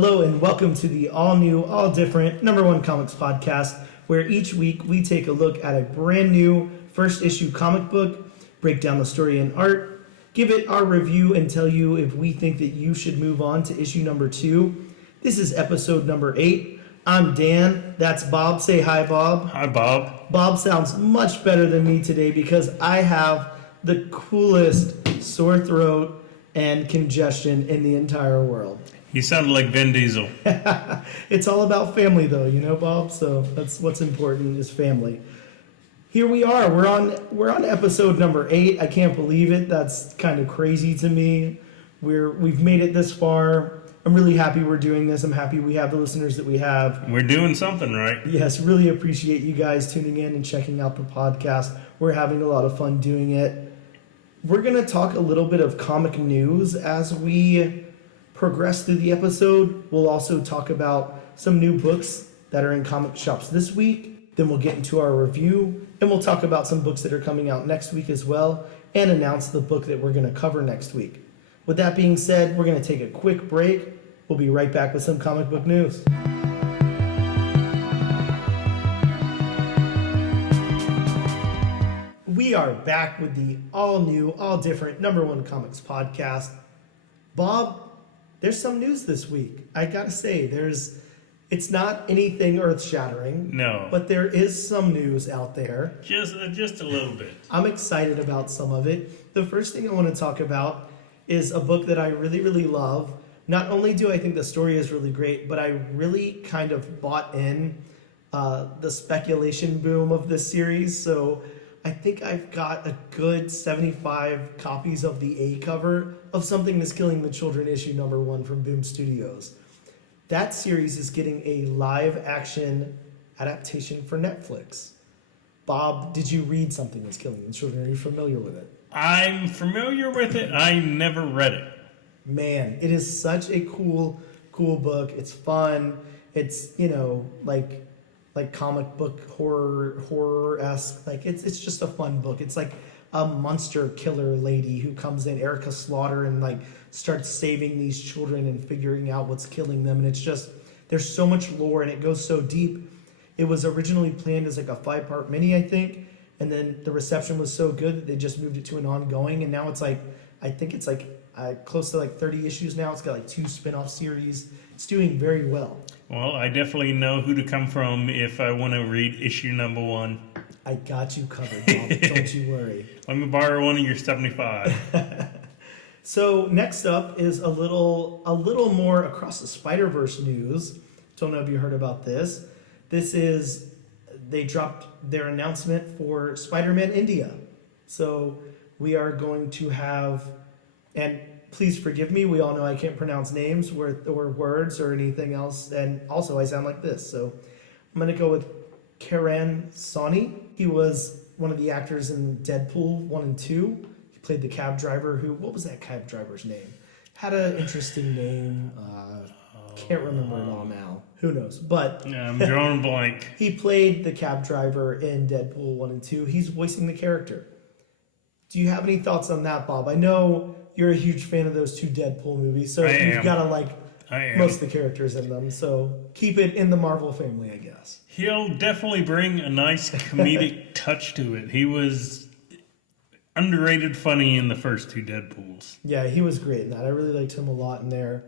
Hello and welcome to the all-new, all-different number one comics podcast, where each week we take a look at a brand new first issue comic book, break down the story and art, give it our review, and tell you if we think that you should move on to issue number 2. This is episode number 8. I'm Dan. That's Bob. Say hi, Bob. Hi, Bob. Bob sounds much better than me today because I have the coolest sore throat and congestion in the entire world. You sounded like Vin Diesel. It's all about family, though, you know, Bob. So that's what's important is family. Here we are. We're on episode number 8. I can't believe it. That's kind of crazy to me. We've made it this far. I'm really happy we're doing this. I'm happy we have the listeners that we have. We're doing something right. Yes, really appreciate you guys tuning in and checking out the podcast. We're having a lot of fun doing it. We're going to talk a little bit of comic news as we progress through the episode. We'll also talk about some new books that are in comic shops this week. Then we'll get into our review, and we'll talk about some books that are coming out next week as well, and announce the book that we're going to cover next week. With that being said, we're going to take a quick break. We'll be right back with some comic book news. We are back with the all-new, all-different number one comics podcast. Bob, there's some news this week. I gotta say, it's not anything earth-shattering. No. But there is some news out there. Just a little bit. I'm excited about some of it. The first thing I want to talk about is a book that I really, really love. Not only do I think the story is really great, but I really kind of bought in the speculation boom of this series. So I think I've got a good 75 copies of the A cover of Something That's Killing the Children issue number 1 from Boom Studios. That series is getting a live action adaptation for Netflix. Bob, did you read Something That's Killing the Children? Are you familiar with it? I'm familiar with it. I never read it. Man, it is such a cool book. It's fun. It's, like comic book horror-esque. Like it's just a fun book. It's like a monster killer lady who comes in, Erica Slaughter, and like starts saving these children and figuring out what's killing them. And it's just, there's so much lore and it goes so deep. It was originally planned as like a 5-part mini, I think. And then the reception was so good that they just moved it to an ongoing. And now it's like, I think it's like close to like 30 issues now. It's got like 2 spin-off series. It's doing very well. Well, I definitely know who to come from if I want to read issue number 1. I got you covered, Bob. Don't you worry. Let me borrow one of your 75. So next up is a little more Across the Spider-Verse news. Don't know if you heard about this. They dropped their announcement for Spider-Man India. So we are going to have, and please forgive me, we all know I can't pronounce names or words or anything else, and also I sound like this. So I'm going to go with Karan Soni. He was one of the actors in Deadpool 1 and 2. He played the cab driver what was that cab driver's name? Had an interesting name. Can't remember it all now. Who knows? But yeah, I'm drawing a blank. He played the cab driver in Deadpool 1 and 2. He's voicing the character. Do you have any thoughts on that, Bob? I know you're a huge fan of those 2 Deadpool movies, so you've got to like most of the characters in them. So keep it in the Marvel family, I guess. He'll definitely bring a nice comedic touch to it. He was underrated funny in the first 2 Deadpools. Yeah, he was great in that. I really liked him a lot in there.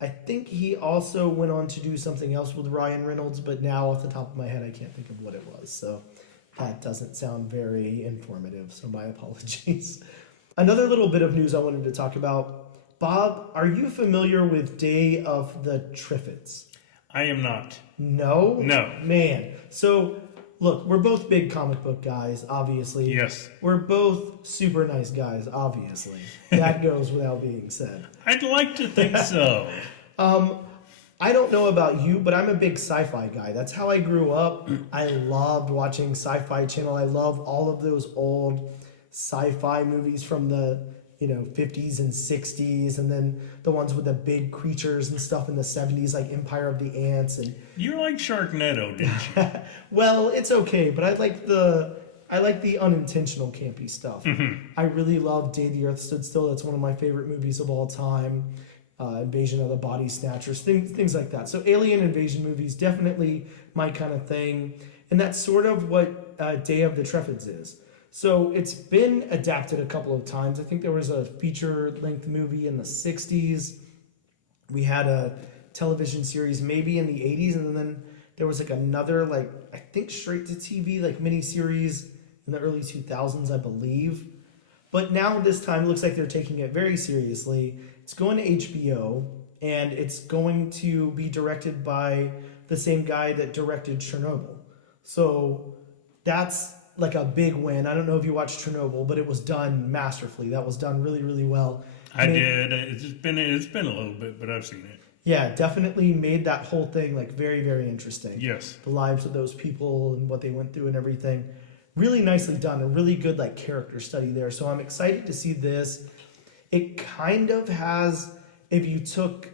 I think he also went on to do something else with Ryan Reynolds, but now off the top of my head, I can't think of what it was. So that doesn't sound very informative, so my apologies. Another little bit of news I wanted to talk about. Bob, are you familiar with Day of the Triffids? I am not. No? No. Man. So, look, we're both big comic book guys, obviously. Yes. We're both super nice guys, obviously. That goes without being said. I'd like to think so. I don't know about you, but I'm a big sci-fi guy. That's how I grew up. I loved watching Sci-Fi Channel. I love all of those old sci-fi movies from the 50s and 60s, and then the ones with the big creatures and stuff in the 70s, like Empire of the Ants. And you like Sharknado, didn't you? Well, it's okay, but I like the unintentional campy stuff. Mm-hmm. I really love Day the Earth Stood Still. That's one of my favorite movies of all time. Invasion of the Body Snatchers, things like that. So alien invasion movies, definitely my kind of thing. And that's sort of what Day of the Triffids is. So it's been adapted a couple of times. I think there was a feature-length movie in the 60s. We had a television series maybe in the 80s, and then there was like another, like, I think straight to TV, like miniseries in the early 2000s, I believe. But now this time it looks like they're taking it very seriously. It's going to HBO, and it's going to be directed by the same guy that directed Chernobyl. So that's like a big win. I don't know if you watched Chernobyl, but it was done masterfully. That was done really, really well. I did. It's been a little bit, but I've seen it. Yeah, definitely made that whole thing like very, very interesting. Yes. The lives of those people and what they went through and everything. Really nicely done. A really good like character study there. So I'm excited to see this. It kind of has, if you took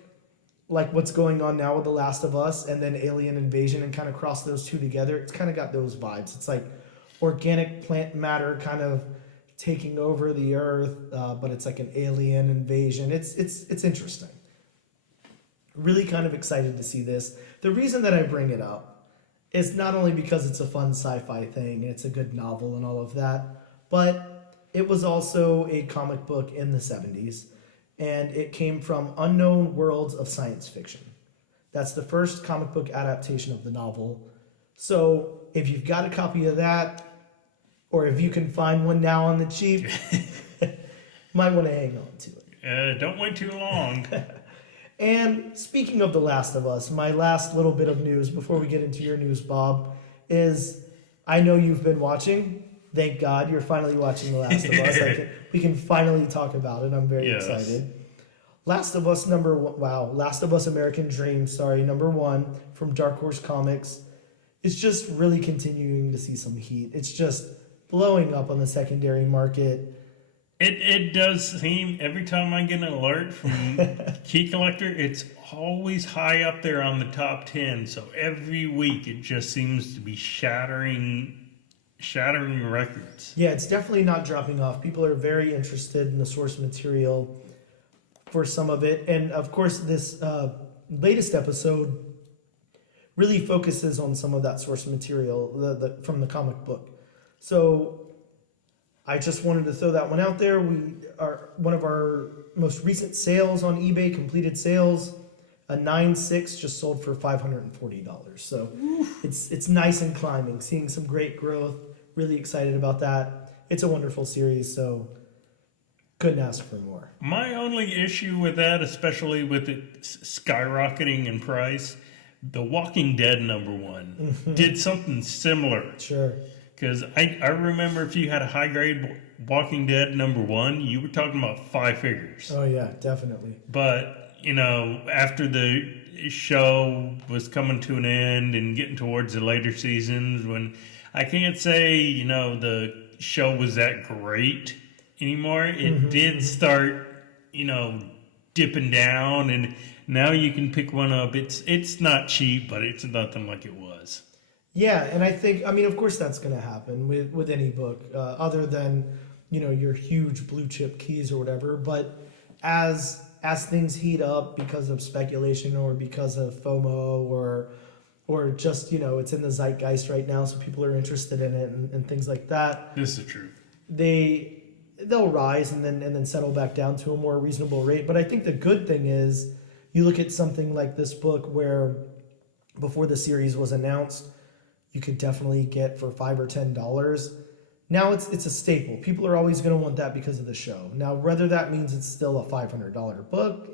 like what's going on now with The Last of Us and then Alien Invasion and kind of cross those two together, it's kind of got those vibes. It's like organic plant matter kind of taking over the earth, but it's like an alien invasion. It's interesting. Really kind of excited to see this. The reason that I bring it up is not only because it's a fun sci-fi thing, it's a good novel and all of that, but it was also a comic book in the 70s, and it came from Unknown Worlds of Science Fiction. That's the first comic book adaptation of the novel. So if you've got a copy of that, or if you can find one now on the cheap, might want to hang on to it. Don't wait too long. And speaking of The Last of Us, my last little bit of news before we get into your news, Bob, is I know you've been watching. Thank God you're finally watching The Last of Us. We can finally talk about it. I'm very excited. Last of Us Last of Us American Dream, number 1 from Dark Horse Comics. It's just really continuing to see some heat. It's just blowing up on the secondary market. It does seem, every time I get an alert from Key Collector, it's always high up there on the top 10. So every week it just seems to be shattering records. Yeah, it's definitely not dropping off. People are very interested in the source material for some of it. And of course, this latest episode really focuses on some of that source material from the comic book. So I just wanted to throw that one out there. One of our most recent sales on eBay, completed sales, a 9.6 just sold for $540. So it's nice and climbing, seeing some great growth. Really excited about that. It's a wonderful series, so couldn't ask for more. My only issue with that, especially with it skyrocketing in price, The Walking Dead #1 did something similar. Sure. Because I remember if you had a high grade Walking Dead #1, you were talking about 5 figures. Oh yeah, definitely. But, after the show was coming to an end and getting towards the later seasons, when I can't say, the show was that great anymore, it did start, dipping down, and now you can pick one up. It's not cheap, but it's nothing like it was. Yeah, and I think, of course that's going to happen with any book, other than, your huge blue chip keys or whatever. But as things heat up because of speculation or because of FOMO or just, it's in the zeitgeist right now, so people are interested in it and things like that. This is true. They'll rise and then settle back down to a more reasonable rate. But I think the good thing is you look at something like this book where before the series was announced, you could definitely get for $5 or $10. Now it's a staple. People are always going to want that because of the show. Now, whether that means it's still a $500 book,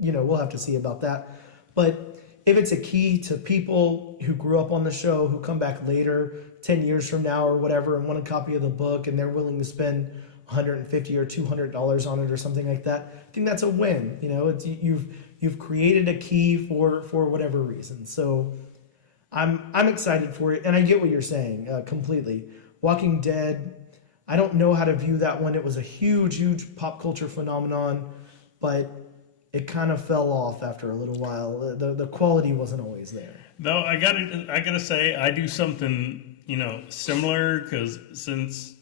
we'll have to see about that. But if it's a key to people who grew up on the show, who come back later, 10 years from now or whatever, and want a copy of the book, and they're willing to spend $150 or $200 on it or something like that, I think that's a win. You've created a key for whatever reason. So I'm excited for it, and I get what you're saying completely. Walking Dead, I don't know how to view that one. It was a huge pop culture phenomenon, but it kind of fell off after a little while. The quality wasn't always there. Though I gotta say, I do something similar, because since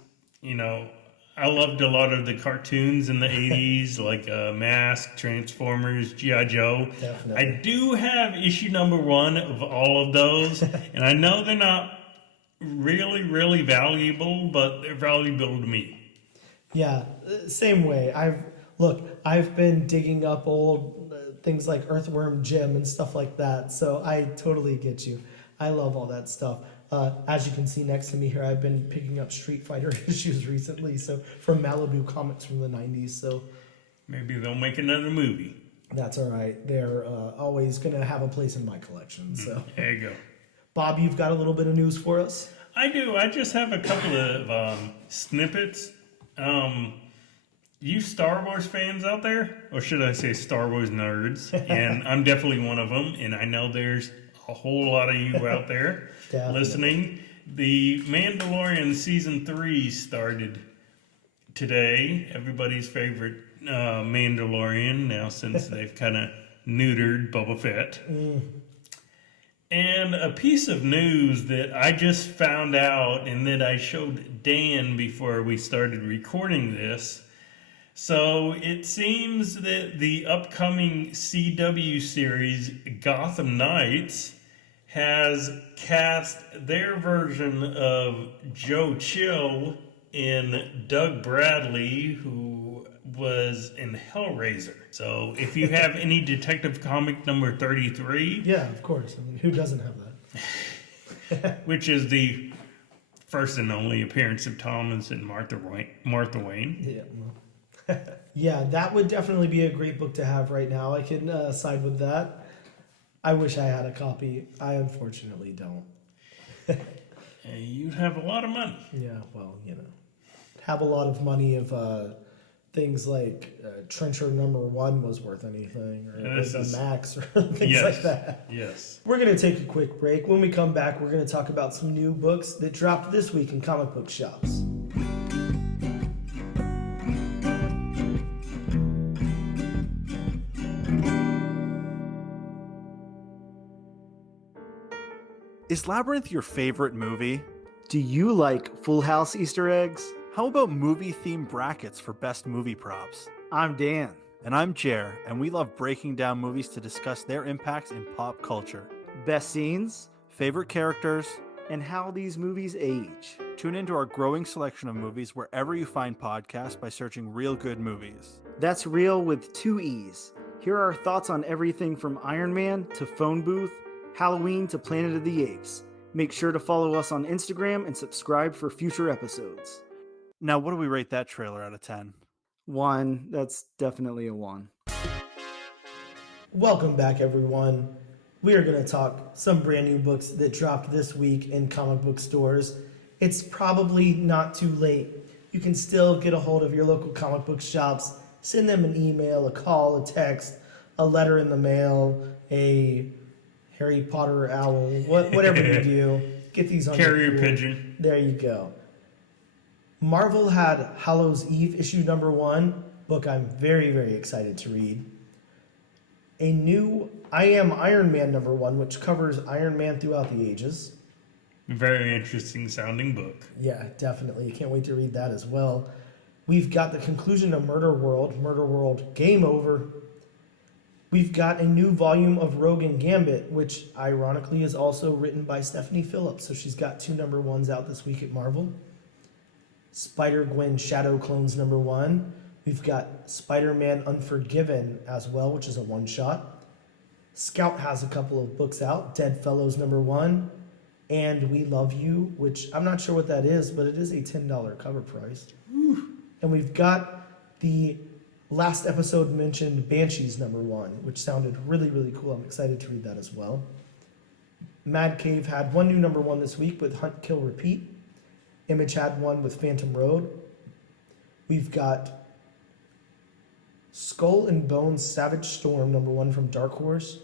I loved a lot of the cartoons in the 80s, like Mask, Transformers, G.I. Joe. Definitely. I do have issue number 1 of all of those, and I know they're not really valuable, but they're valuable to me. Yeah, same way. I've been digging up old things like Earthworm Jim and stuff like that, so I totally get you. I love all that stuff. As you can see next to me here, I've been picking up Street Fighter issues recently, so from Malibu Comics from the 90s, so Maybe they'll make another movie. that's all right. They're always going to have a place in my collection. So, There you go. Bob, you've got a little bit of news for us? I do. I just have a couple of snippets. You Star Wars fans out there, or should I say Star Wars nerds, and I'm definitely one of them, and I know there's a whole lot of you out there listening. The Mandalorian Season 3 started today. Everybody's favorite Mandalorian now, since they've kind of neutered Boba Fett. And a piece of news that I just found out and that I showed Dan before we started recording this. So it seems that the upcoming CW series Gotham Knights has cast their version of Joe Chill in Doug Bradley, who was in Hellraiser. So if you have any Detective Comic number 33... Yeah, of course. I mean, who doesn't have that? which is the first and only appearance of Thomas and Martha Wayne. Yeah, well. Yeah, that would definitely be a great book to have right now. I can side with that. I wish I had a copy. I unfortunately don't. You'd have a lot of money. Yeah, well, have a lot of money if things like Trencher number 1 was worth anything, or the Max, or things like that. Yes. We're going to take a quick break. When we come back, we're going to talk about some new books that dropped this week in comic book shops. Is Labyrinth your favorite movie? Do you like Full House Easter eggs? How about movie-themed brackets for best movie props? I'm Dan. And I'm Jer, and we love breaking down movies to discuss their impacts in pop culture. Best scenes, Favorite characters, and how these movies age. Tune into our growing selection of movies wherever you find podcasts by searching Real Good Movies. That's real with 2 E's. Here are our thoughts on everything from Iron Man to Phone Booth, Halloween to Planet of the Apes. Make sure to follow us on Instagram and subscribe for future episodes. Now, what do we rate that trailer out of 10? 1. That's definitely a 1. Welcome back, everyone. We are going to talk some brand new books that dropped this week in comic book stores. It's probably not too late. You can still get a hold of your local comic book shops, send them an email, a call, a text, a letter in the mail, a Harry Potter owl, whatever you do. Get these on Carrier pigeon. There you go. Marvel had Hallows Eve issue number 1, book I'm very, very excited to read. A new I Am Iron Man number 1, which covers Iron Man throughout the ages. Very interesting sounding book. Yeah, definitely. Can't wait to read that as well. We've got the conclusion of Murder World, Game Over. We've got a new volume of Rogue and Gambit, which ironically is also written by Stephanie Phillips. So she's got 2 number 1s out this week at Marvel. Spider-Gwen Shadow Clones number 1. We've got Spider-Man Unforgiven as well, which is a one-shot. Scout has a couple of books out. Dead Fellows number 1. And We Love You, which I'm not sure what that is, but it is a $10 cover price. And we've got the last episode mentioned Banshees number 1, which sounded really, really cool. I'm excited to read that as well. Mad Cave had 1 new number 1 this week with Hunt, Kill, Repeat. Image had 1 with Phantom Road. We've got Skull and Bones Savage Storm number 1 from Dark Horse.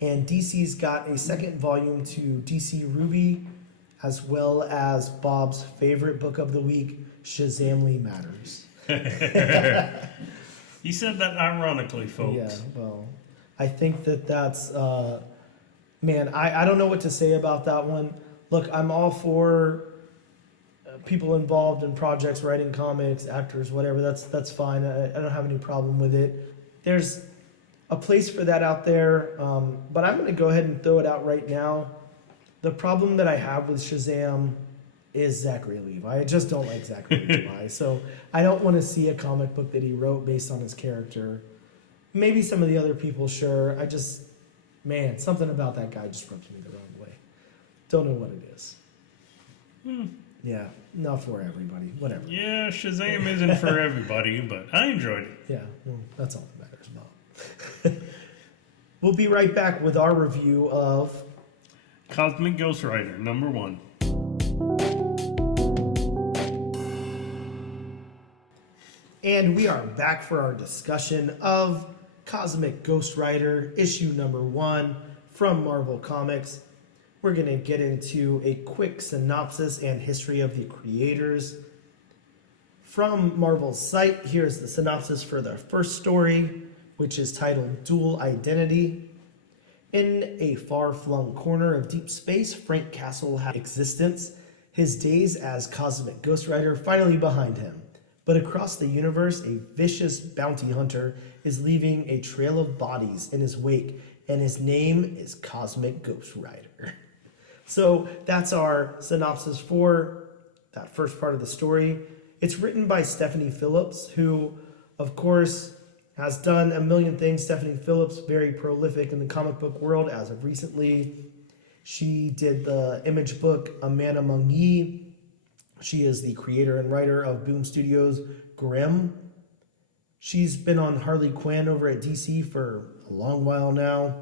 And DC's got a second volume to DC Ruby, as well as Bob's favorite book of the week, Shazamly Matters. He said that ironically, folks. Yeah, well, I think that's, man, I don't know what to say about that one. Look, I'm all for people involved in projects, writing comics, actors, whatever. That's fine. I don't have any problem with it. There's a place for that out there, but I'm going to go ahead and throw it out right now. The problem that I have with Shazam is Zachary Levi. I just don't like Zachary Levi. So I don't want to see a comic book that he wrote based on his character. Maybe some of the other people, sure. Man, something about that guy just rubs me the wrong way. Don't know what it is. Yeah, not for everybody. Whatever. Yeah, Shazam isn't for everybody, but I enjoyed it. Yeah, well, that's all that matters about. We'll be right back with our review of Cosmic Ghost Rider, number 1. And we are back for our discussion of Cosmic Ghost Rider, issue number 1 from Marvel Comics. We're going to get into a quick synopsis and history of the creators. From Marvel's site, here's the synopsis for the first story, which is titled Dual Identity. In a far-flung corner of deep space, Frank Castle had existence, his days as Cosmic Ghost Rider finally behind him. But across the universe, a vicious bounty hunter is leaving a trail of bodies in his wake, and his name is Cosmic Ghost Rider. So that's our synopsis for that first part of the story. It's written by Stephanie Phillips, who, of course, has done a million things. Stephanie Phillips, very prolific in the comic book world as of recently. She did the Image book A Man Among Ye. She is the creator and writer of Boom Studios' Grimm. She's been on Harley Quinn over at DC for a long while now.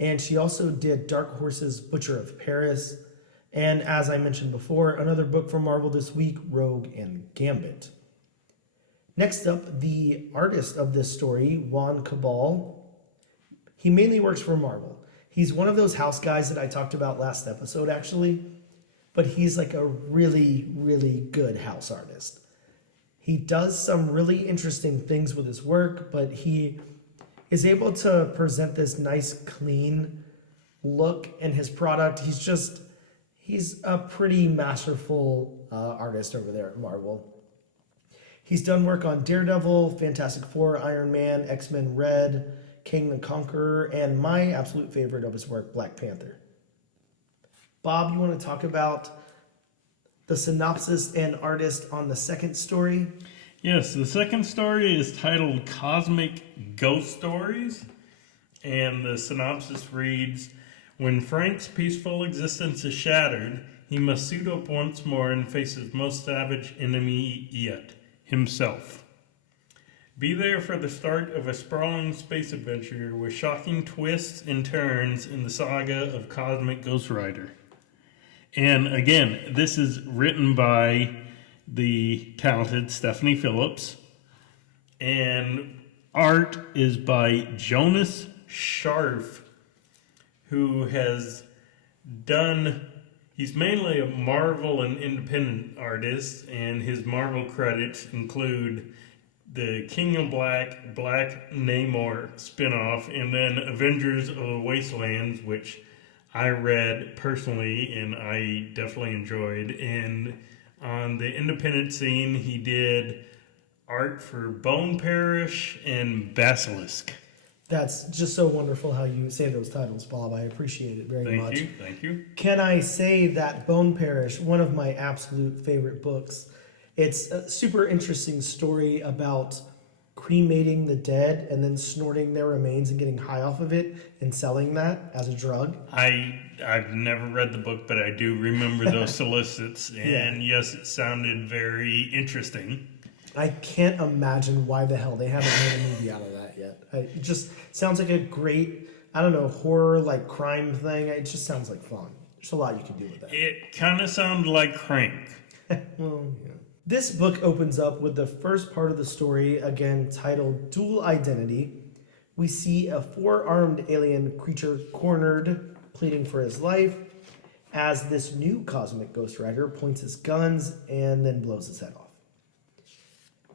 And she also did Dark Horse's Butcher of Paris. And as I mentioned before, another book from Marvel this week, Rogue and Gambit. Next up, the artist of this story, Juan Cabal. He mainly works for Marvel. He's one of those house guys that I talked about last episode, actually. But he's like a really, really good house artist. He does some really interesting things with his work, but he is able to present this nice, clean look in his product. He's a pretty masterful artist over there at Marvel. He's done work on Daredevil, Fantastic Four, Iron Man, X-Men Red, King the Conqueror, and my absolute favorite of his work, Black Panther. Bob, you want to talk about the synopsis and artist on the second story? Yes, the second story is titled Cosmic Ghost Stories, and the synopsis reads, when Frank's peaceful existence is shattered, he must suit up once more and face his most savage enemy yet, himself. Be there for the start of a sprawling space adventure with shocking twists and turns in the saga of Cosmic Ghost Rider. And again, this is written by the talented Stephanie Phillips, and art is by Jonas Scharf, who has done, he's mainly a Marvel and independent artist, and his Marvel credits include the King of Black, Black Namor spinoff, and then Avengers of the Wastelands, which I read personally and I definitely enjoyed. And on the independent scene, he did art for Bone Parish and Basilisk. That's just so wonderful how you say those titles, Bob. I appreciate it very much. Thank you. Can I say that Bone Parish, one of my absolute favorite books, it's a super interesting story about cremating the dead and then snorting their remains and getting high off of it and selling that as a drug. I've never read the book, but I do remember those solicits, and yes, it sounded very interesting. I can't imagine why the hell they haven't made a movie out of that yet. It just sounds like a great, I don't know, horror, like crime thing. It just sounds like fun. There's a lot you can do with that. It kind of sounded like Crank. Well, yeah. This book opens up with the first part of the story, again titled Dual Identity. We see a four-armed alien creature cornered, pleading for his life, as this new Cosmic Ghost Rider points his guns and then blows his head off.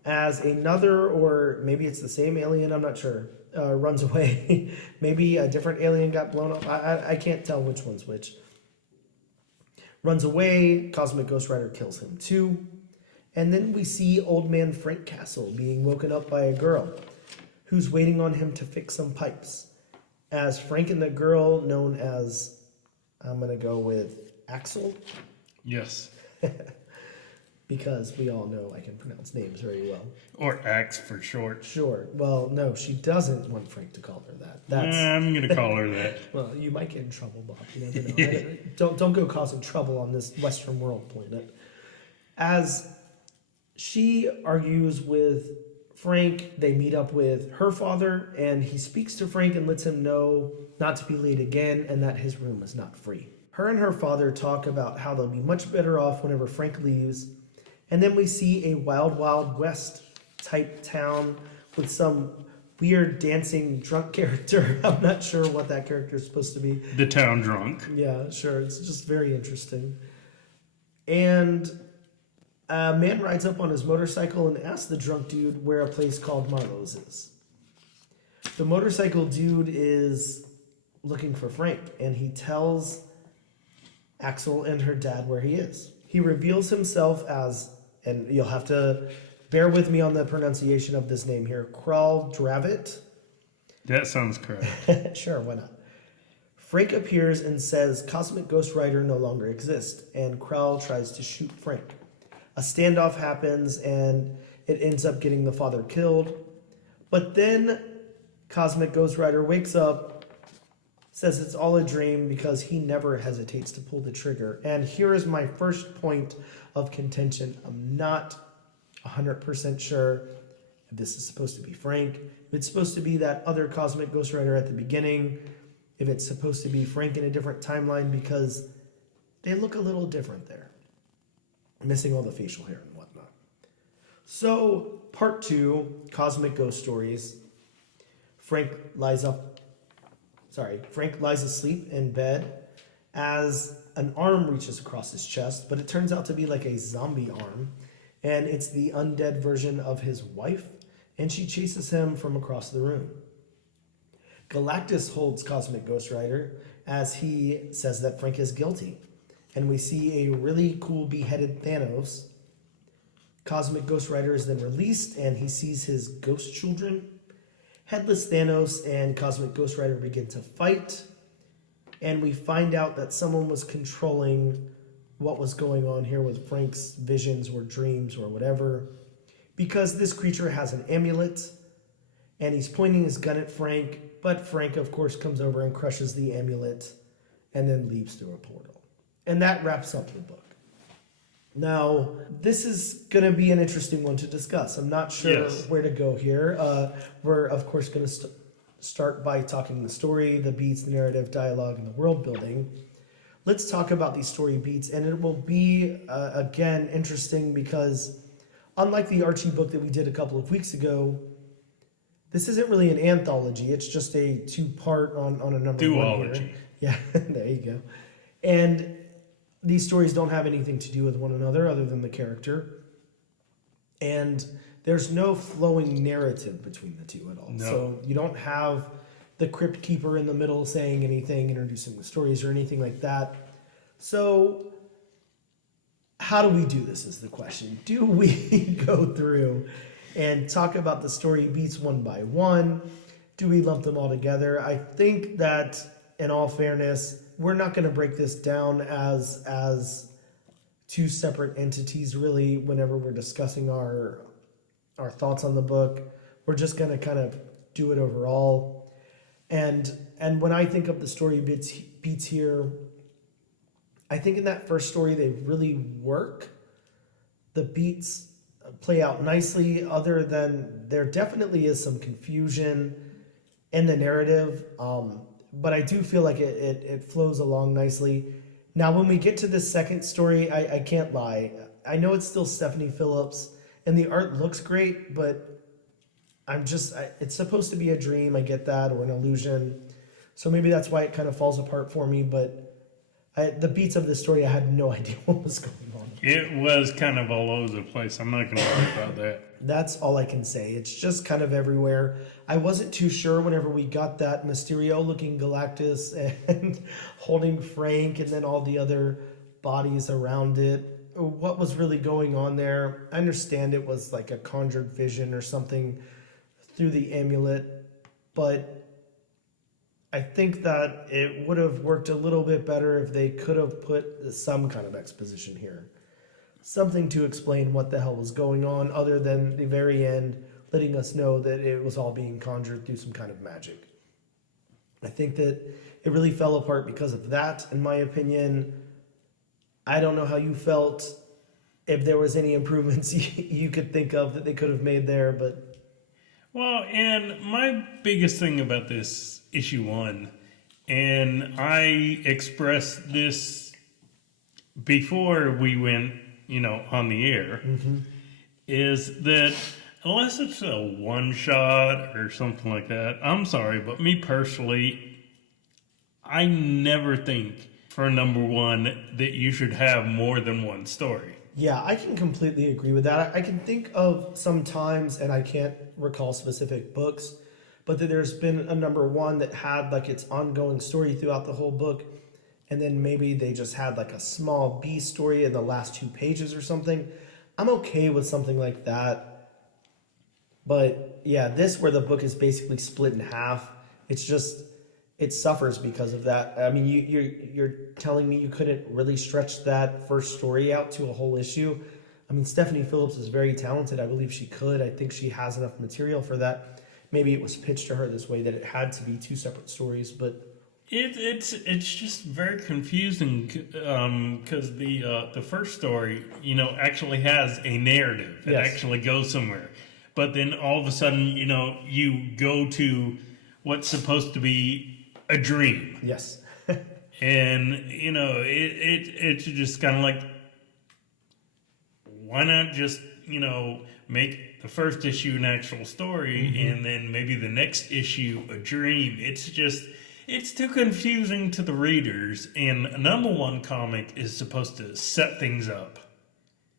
As another, or maybe it's the same alien, I'm not sure, runs away. Maybe a different alien got blown up. I can't tell which one's which. runs away. Cosmic Ghost Rider kills him too. And then we see old man Frank Castle being woken up by a girl who's waiting on him to fix some pipes. As Frank and the girl, known as, I'm going to go with Axel, Yes. because we all know I can pronounce names very well. Or Axe for short. Sure. Well, no, she doesn't want Frank to call her that. That's I'm going to call her that. well, you might get in trouble, Bob. You never know. Don't go causing trouble on this Western world planet. As she argues with Frank, they meet up with her father, and he speaks to Frank and lets him know not to be late again and that his room is not free. Her and her father talk about how they'll be much better off whenever Frank leaves. And then we see a Wild Wild West type town with some weird dancing drunk character. I'm not sure what that character is supposed to be. The town drunk. Yeah, sure. It's just very interesting. And a man rides up on his motorcycle and asks the drunk dude where a place called Marlowe's is. The motorcycle dude is looking for Frank, and he tells Axel and her dad where he is. He reveals himself as, and you'll have to bear with me on the pronunciation of this name here, Kral Dravit. That sounds correct. Sure, why not? Frank appears and says Cosmic Ghost Rider no longer exists, and Kral tries to shoot Frank. A standoff happens, and it ends up getting the father killed. But then Cosmic Ghost Rider wakes up, says it's all a dream because he never hesitates to pull the trigger. And here is my first point of contention. I'm not 100% sure if this is supposed to be Frank, if it's supposed to be that other Cosmic Ghost Rider at the beginning, if it's supposed to be Frank in a different timeline, because they look a little different there. Missing all the facial hair and whatnot. So, part 2, Cosmic Ghost Stories. Frank lies asleep in bed as an arm reaches across his chest, but it turns out to be like a zombie arm, and it's the undead version of his wife, and she chases him from across the room. Galactus holds Cosmic Ghost Rider as he says that Frank is guilty, and we see a really cool beheaded Thanos. Cosmic Ghost Rider is then released, and he sees his ghost children. Headless Thanos and Cosmic Ghost Rider begin to fight, and we find out that someone was controlling what was going on here with Frank's visions or dreams or whatever, because this creature has an amulet, and he's pointing his gun at Frank, but Frank, of course, comes over and crushes the amulet and then leaves through a portal. And that wraps up the book. Now, this is going to be an interesting one to discuss. I'm not sure where to go here. We're, of course, going to start by talking the story, the beats, the narrative, dialogue, and the world building. Let's talk about these story beats, and it will be, again, interesting because unlike the Archie book that we did a couple of weeks ago, this isn't really an anthology. It's just a 2-part on a number Duology. one here. Yeah, there you go. And these stories don't have anything to do with one another other than the character. And there's no flowing narrative between the two at all. No. So you don't have the Crypt Keeper in the middle saying anything, introducing the stories or anything like that. So how do we do this is the question. Do we go through and talk about the story beats one by one? Do we lump them all together? I think that, in all fairness, we're not going to break this down as two separate entities, really, whenever we're discussing our thoughts on the book. We're just going to kind of do it overall. And when I think of the story beats here, I think in that first story they really work. The beats play out nicely, other than there definitely is some confusion in the narrative. But I do feel like it flows along nicely. Now, when we get to the second story, I can't lie. I know it's still Stephanie Phillips, and the art looks great, but it's supposed to be a dream, I get that, or an illusion. So maybe that's why it kind of falls apart for me, but the beats of this story, I had no idea what was going on. It was kind of all over the place. I'm not going to worry about that. That's all I can say. It's just kind of everywhere. I wasn't too sure whenever we got that Mysterio-looking Galactus and holding Frank, and then all the other bodies around it. What was really going on there? I understand it was like a conjured vision or something through the amulet, but I think that it would have worked a little bit better if they could have put some kind of exposition here. Something to explain what the hell was going on, other than the very end letting us know that it was all being conjured through some kind of magic. I think that it really fell apart because of that, in my opinion. I don't know how you felt, if there was any improvements you could think of that they could have made there, but... Well, and my biggest thing about this issue 1, and I expressed this before we went, on the air, is that unless it's a one shot or something like that, I'm sorry, but me personally, I never think for number 1 that you should have more than one story. Yeah, I can completely agree with that. I can think of some times, and I can't recall specific books, but that there's been a number 1 that had like its ongoing story throughout the whole book, and then maybe they just had like a small B story in the last 2 pages or something. I'm okay with something like that. But yeah, this where the book is basically split in half, it's just, it suffers because of that. I mean, you're telling me you couldn't really stretch that first story out to a whole issue? I mean, Stephanie Phillips is very talented. I believe she could. I think she has enough material for that. Maybe it was pitched to her this way that it had to be 2 separate stories, but... It's just very confusing because the first story, actually has a narrative. It Yes. actually goes somewhere. But then all of a sudden, you go to what's supposed to be a dream. Yes. And, it's just kind of like, why not just, make the first issue an actual story and then maybe the next issue a dream? It's too confusing to the readers, and a number 1 comic is supposed to set things up.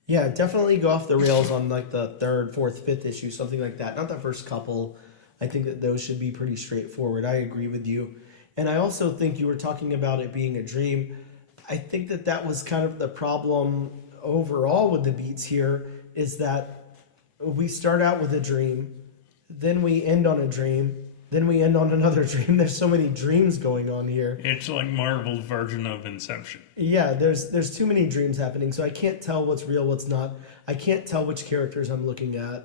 Yeah, definitely go off the rails on like the 3rd, 4th, 5th issue, something like that. Not the first couple. I think that those should be pretty straightforward. I agree with you. And I also think you were talking about it being a dream. I think that that was kind of the problem overall with the beats here, is that we start out with a dream, then we end on a dream, then we end on another dream. There's so many dreams going on here. It's like Marvel's version of Inception. Yeah, there's too many dreams happening, so I can't tell what's real, what's not. I can't tell which characters I'm looking at.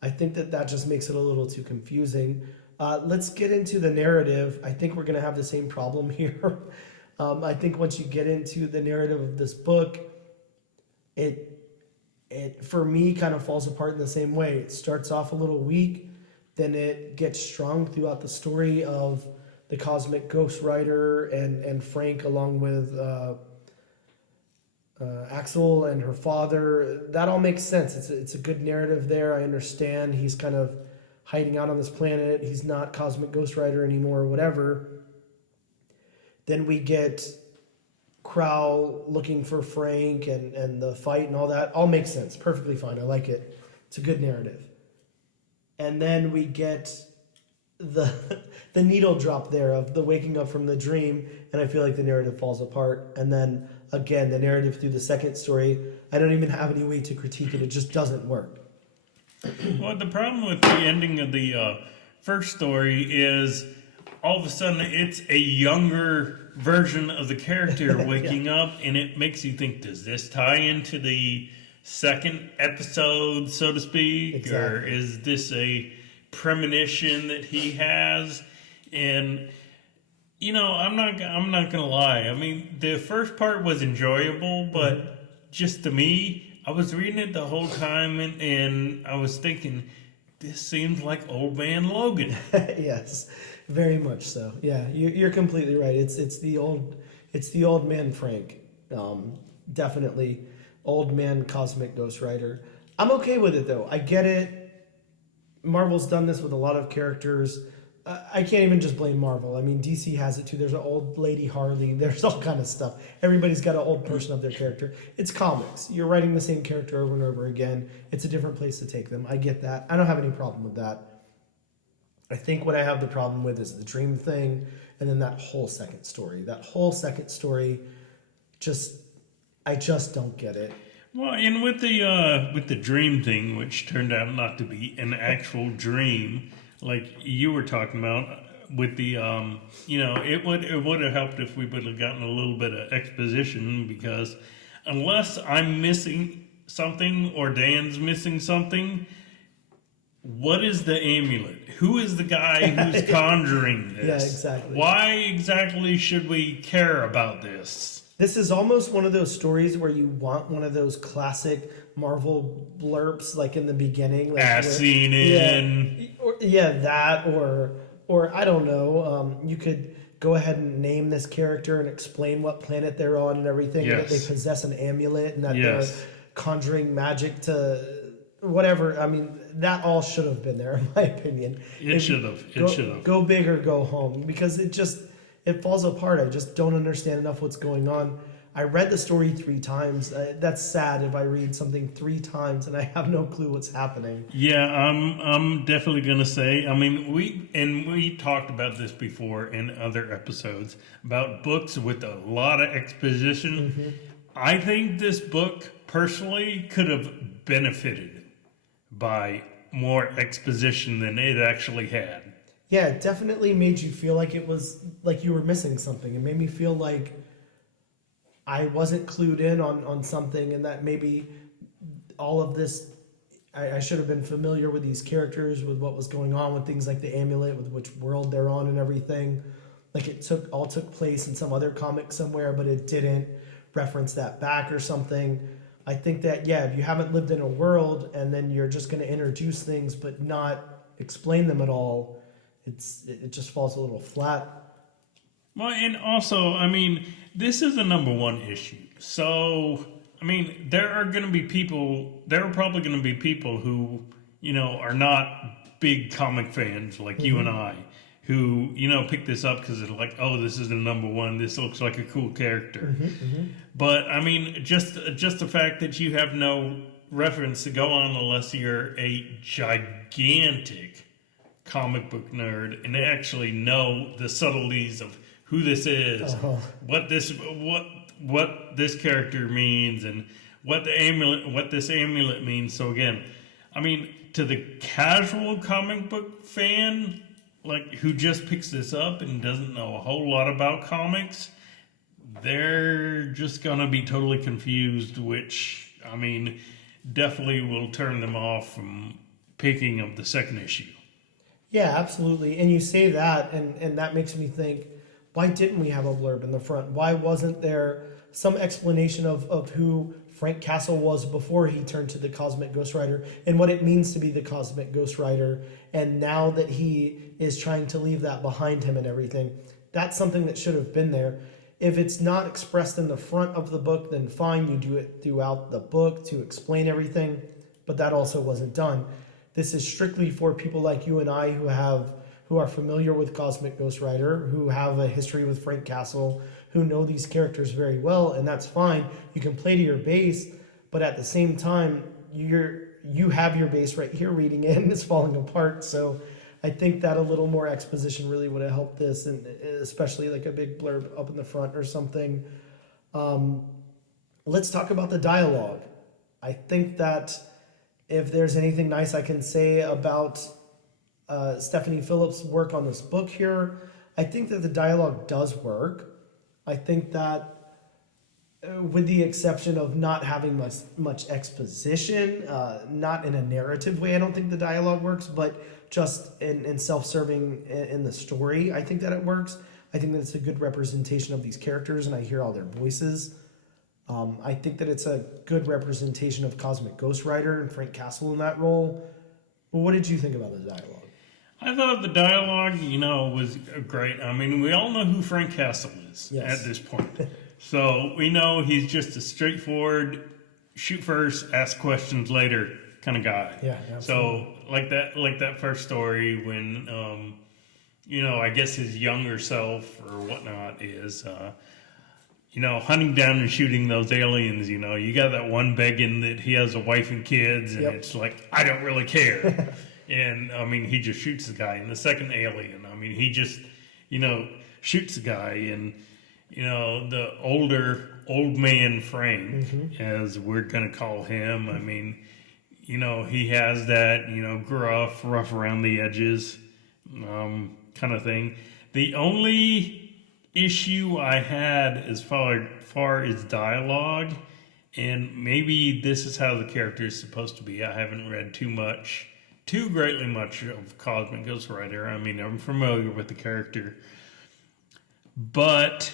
I think that just makes it a little too confusing. Let's get into the narrative. I think we're going to have the same problem here. I think once you get into the narrative of this book, it for me kind of falls apart in the same way. It starts off a little weak, then it gets strong throughout the story of the Cosmic Ghost Rider and Frank, along with Axel and her father. That all makes sense. It's a good narrative there. I understand he's kind of hiding out on this planet. He's not Cosmic Ghost Rider anymore or whatever. Then we get Crow looking for Frank and the fight and all that. All makes sense. Perfectly fine. I like it. It's a good narrative. And then we get the needle drop there of the waking up from the dream, and I feel like the narrative falls apart. And then again, the narrative through the second story, I don't even have any way to critique it. It just doesn't work. Well, the problem with the ending of the first story is all of a sudden it's a younger version of the character waking up, and it makes you think, does this tie into the second episode, so to speak? Exactly. Or is this a premonition that he has? And I'm not gonna lie. I mean, the first part was enjoyable, but just to me, I was reading it the whole time, and I was thinking, this seems like Old Man Logan. Yes, very much so. Yeah, you're completely right. It's the old man Frank. Definitely old man Cosmic Ghost Rider. I'm okay with it though. I get it. Marvel's done this with a lot of characters. I can't even just blame Marvel. I mean, DC has it too. There's an old lady Harley. There's all kind of stuff. Everybody's got an old person of their character. It's comics. You're writing the same character over and over again. It's a different place to take them. I get that. I don't have any problem with that. I think what I have the problem with is the dream thing, and then that whole second story. That whole second story just I just don't get it. Well, and with the dream thing, which turned out not to be an actual dream, like you were talking about, with the it would have helped if we would have gotten a little bit of exposition, because unless I'm missing something or Dan's missing something, what is the amulet? Who is the guy who's conjuring this? Yeah, exactly. Why exactly should we care about this? This is almost one of those stories where you want one of those classic Marvel blurps, like in the beginning, like As seen in. that, or I don't know. You could go ahead and name this character and explain what planet they're on and everything. Yes. That they possess an amulet and that Yes. they're conjuring magic to whatever. I mean, that all should have been there, in my opinion. It should have. Go big or go home, because it falls apart. I just don't understand enough what's going on. I read the story 3 times. That's sad if I read something 3 times and I have no clue what's happening. Yeah, I'm definitely gonna say. I mean, we talked about this before in other episodes about books with a lot of exposition. Mm-hmm. I think this book personally could have benefited by more exposition than it actually had. Yeah, it definitely made you feel like it was like you were missing something. It made me feel like I wasn't clued in on something, and that maybe all of this, I should have been familiar with these characters, with what was going on with things like the amulet, with which world they're on and everything. Like it took place in some other comic somewhere, but it didn't reference that back or something. I think that, yeah, if you haven't lived in a world and then you're just going to introduce things but not explain them at all, it just falls a little flat. Well, and also, I mean, this is a #1 issue. So, I mean, there are probably going to be people who, are not big comic fans like you and I, who, pick this up because it's like, oh, this is the #1. This looks like a cool character. But, I mean, just the fact that you have no reference to go on unless you're a gigantic comic book nerd and actually know the subtleties of who this is, what this character means, and what this amulet means. So again, I mean, to the casual comic book fan, like who just picks this up and doesn't know a whole lot about comics, they're just gonna be totally confused, which, I mean, definitely will turn them off from picking up the second issue. Yeah, absolutely. And you say that, and that makes me think, why didn't we have a blurb in the front? Why wasn't there some explanation of who Frank Castle was before he turned to the Cosmic Ghost Rider and what it means to be the Cosmic Ghost Rider, and now that he is trying to leave that behind him and everything? That's something that should have been there. If it's not expressed in the front of the book, then fine, you do it throughout the book to explain everything, but that also wasn't done. This is strictly for people like you and I who are familiar with Cosmic Ghost Rider, who have a history with Frank Castle, who know these characters very well, and that's fine. You can play to your base, but at the same time, you have your base right here reading it, and it's falling apart. So I think that a little more exposition really would have helped this, and especially like a big blurb up in the front or something. Let's talk about the dialogue. I think that if there's anything nice I can say about Stephanie Phillips' work on this book here, I think that the dialogue does work. I think that with the exception of not having much exposition, not in a narrative way, I don't think the dialogue works, but just in self-serving in the story, I think that it works. I think that it's a good representation of these characters, and I hear all their voices. I think that it's a good representation of Cosmic Ghost Rider and Frank Castle in that role. Well, what did you think about the dialogue? I thought the dialogue, was great. I mean, we all know who Frank Castle is Yes. at this point. So we know he's just a straightforward, shoot first, ask questions later kind of guy. Yeah, absolutely. So like that first story when, I guess his younger self or whatnot is, hunting down and shooting those aliens. You got that one begging that he has a wife and kids, and it's like, I don't really care. And, I mean, he just shoots the guy. And the second alien, I mean, he just, shoots the guy. And the old man Frank, as we're gonna call him. I mean, he has that, gruff, rough around the edges, kind of thing. The only issue I had as far as dialogue, and maybe this is how the character is supposed to be. I haven't read too greatly much of Cosmic Ghost Rider. I mean, I'm familiar with the character, but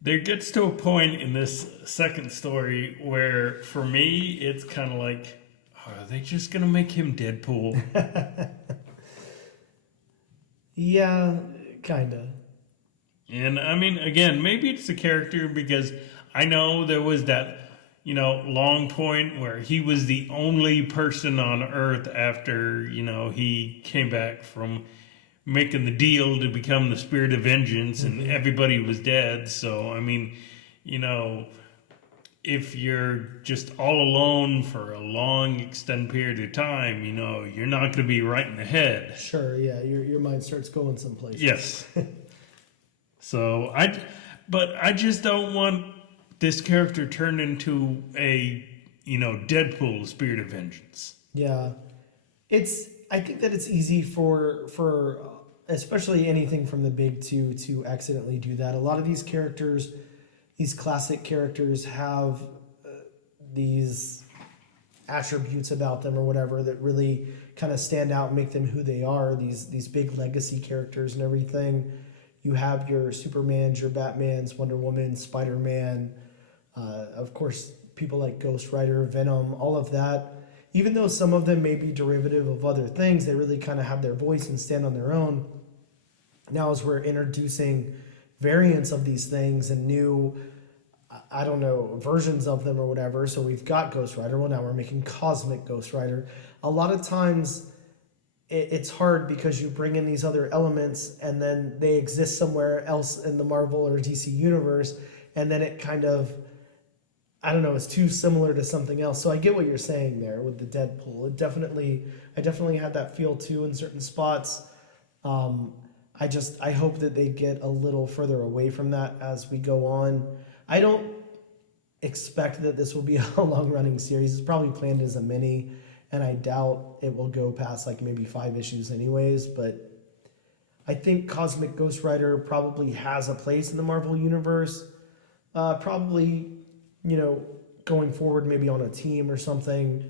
there gets to a point in this second story where, for me, it's kind of like, are they just gonna make him Deadpool? Yeah, kinda. And I mean, again, maybe it's the character, because I know there was that, long point where he was the only person on Earth after, he came back from making the deal to become the Spirit of Vengeance, and everybody was dead. So, I mean, if you're just all alone for a long, extended period of time, you're not going to be right in the head. Sure, yeah, your mind starts going someplace. Yes. So but I just don't want this character turned into a, Deadpool Spirit of Vengeance. Yeah, I think that it's easy for especially anything from the big two to accidentally do that. A lot of these characters, these classic characters, have these attributes about them or whatever that really kind of stand out and make them who they are. These big legacy characters and everything. You have your Supermans, your Batmans, Wonder Woman, Spider-Man, of course, people like Ghost Rider, Venom, all of that. Even though some of them may be derivative of other things, they really kind of have their voice and stand on their own. Now, as we're introducing variants of these things and new, I don't know, versions of them or whatever. So we've got Ghost Rider. Well, now we're making Cosmic Ghost Rider. A lot of times it's hard because you bring in these other elements and then they exist somewhere else in the Marvel or DC universe. And then it kind of, I don't know, it's too similar to something else. So I get what you're saying there with the Deadpool. I definitely had that feel too in certain spots. I hope that they get a little further away from that as we go on. I don't expect that this will be a long-running series. It's probably planned as a mini, and I doubt it will go past like maybe 5 issues anyways, but I think Cosmic Ghost Rider probably has a place in the Marvel Universe. Probably, going forward maybe on a team or something.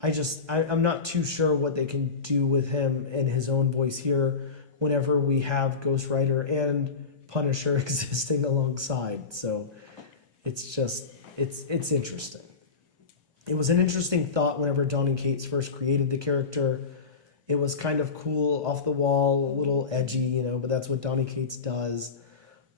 I'm not too sure what they can do with him and his own voice here whenever we have Ghost Rider and Punisher existing alongside. So it's interesting. It was an interesting thought whenever Donny Cates first created the character. It was kind of cool, off the wall, a little edgy, but that's what Donny Cates does.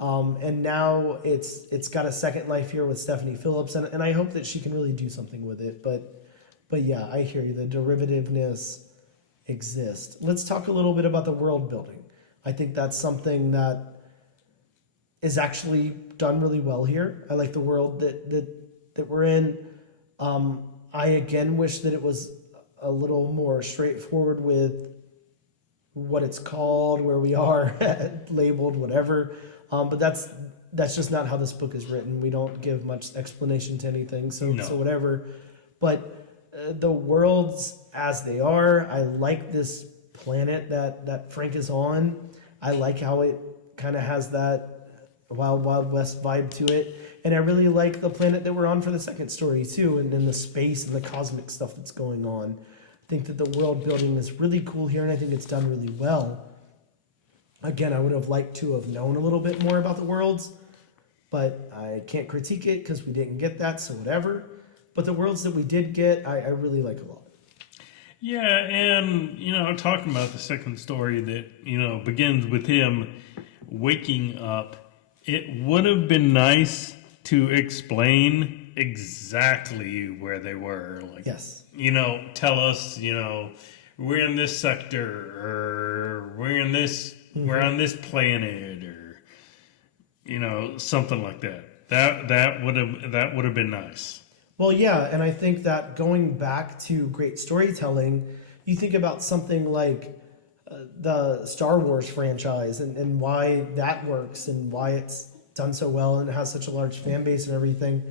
And now it's got a second life here with Stephanie Phillips, and I hope that she can really do something with it. But yeah, I hear you. The derivativeness exists. Let's talk a little bit about the world building. I think that's something that is actually done really well here. I like the world that we're in. I again wish that it was a little more straightforward with what it's called, where we are, labeled, whatever. But that's just not how this book is written. We don't give much explanation to anything, so whatever. But the worlds as they are, I like this planet that Frank is on. I like how it kind of has that Wild Wild West vibe to it. And I really like the planet that we're on for the second story too, and then the space and the cosmic stuff that's going on. I think that the world building is really cool here, and I think it's done really well. Again, I would have liked to have known a little bit more about the worlds, but I can't critique it because we didn't get that, so whatever. But the worlds that we did get, I really like a lot. Yeah, and, talking about the second story that, begins with him waking up, it would have been nice to explain exactly where they were. Like, yes. Tell us, we're in this sector, or we're in this, we're on this planet, or, something like that. That would have been nice. Well, yeah, and I think that going back to great storytelling, you think about something like the Star Wars franchise and why that works and why it's done so well and it has such a large fan base and everything.